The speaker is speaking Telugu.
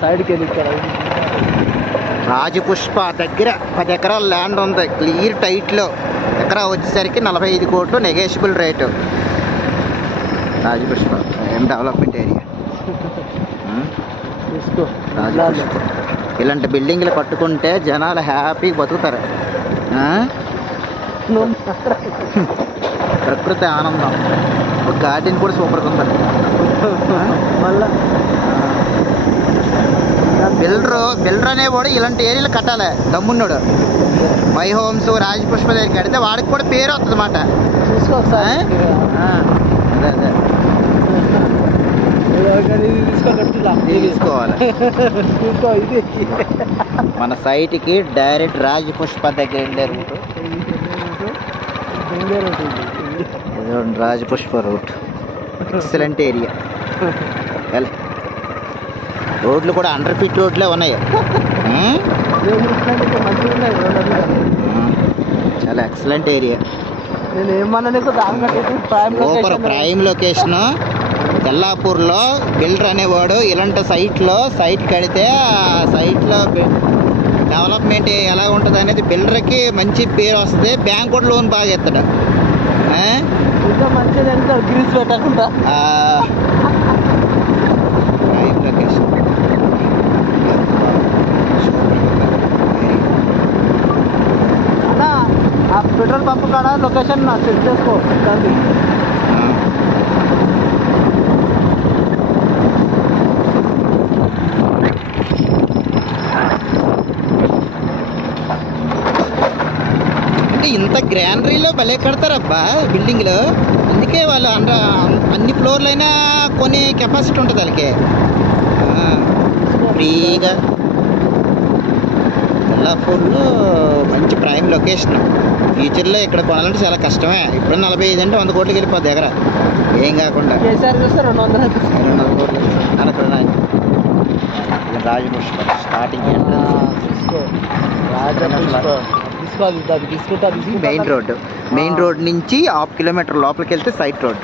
సైడ్కి వెళ్ళి ఇక్కడ రాజపుష్ప దగ్గర 10 ఎకరాల ల్యాండ్ ఉంది, క్లియర్ టైట్లో. ఎకరా వచ్చేసరికి 45 కోట్లు, నెగోషియబుల్ రేటు. రాజపుష్ప ఏం డెవలప్మెంట్ ఏరియా. రాజపుష్ప ఇలాంటి బిల్డింగ్లు కట్టుకుంటే జనాలు హ్యాపీగా బతుకుతారు. ప్రకృతి ఆనందం. గార్డెన్ కూడా సూపర్గా ఉంటుంది. మళ్ళా బిల్డర్ అనేవాడు ఇలాంటి ఏరియాలు కట్టాలి. దమ్మున్నాడు మై హోమ్స్ రాజపుష్ప దగ్గర కడితే వాడికి కూడా పేరు వస్తుంది అన్నమాట. తీసుకోవాలి. మన సైట్కి డైరెక్ట్ రాజపుష్ప దగ్గర వెళ్ళే route Rajapushpa route. Excellent area. రోడ్లు కూడా అండర్ ఫీట్ రోడ్లే ఉన్నాయి. చాలా excellent area. Super prime location. తెల్లాపూర్లో బిల్డర్ అనేవాడు ఇలాంటి సైట్ కడితే ఆ సైట్లో డెవలప్మెంట్ ఎలా ఉంటుంది అనేది బిల్డర్కి మంచి పేరు వస్తుంది. బ్యాంక్ కూడా లోన్ బాగా ఇస్తాడు. గ్రీస్ పెట్టకుండా ప్రైమ్ లొకేషన్. ఆ పెట్రోల్ పంప్ కాడ లొకేషన్ సెట్ చేసుకో. దాన్ని అంటే ఇంత గ్రానరీలో భలే కడతారబ్బా బిల్డింగ్లు. అందుకే వాళ్ళు అన్ని ఫ్లోర్లు అయినా కొనే కెపాసిటీ ఉంటుంది వాళ్ళకి. ఫ్రీగా తెల్లాపూర్లో మంచి ప్రైమ్ లొకేషన్. ఫ్యూచర్లో ఇక్కడ కొనాలంటే చాలా కష్టమే. ఇప్పుడు 45 అంటే 100 కోట్లకి వెళ్ళిపోద్ది దగ్గర ఏం కాకుండా. 200 కోట్లు అక్కడ రాజపుష్ప స్టార్టింగ్ మెయిన్ రోడ్ నుంచి 1/2 కిలోమీటర్ లోపలికి వెళ్తే సైట్ రోడ్.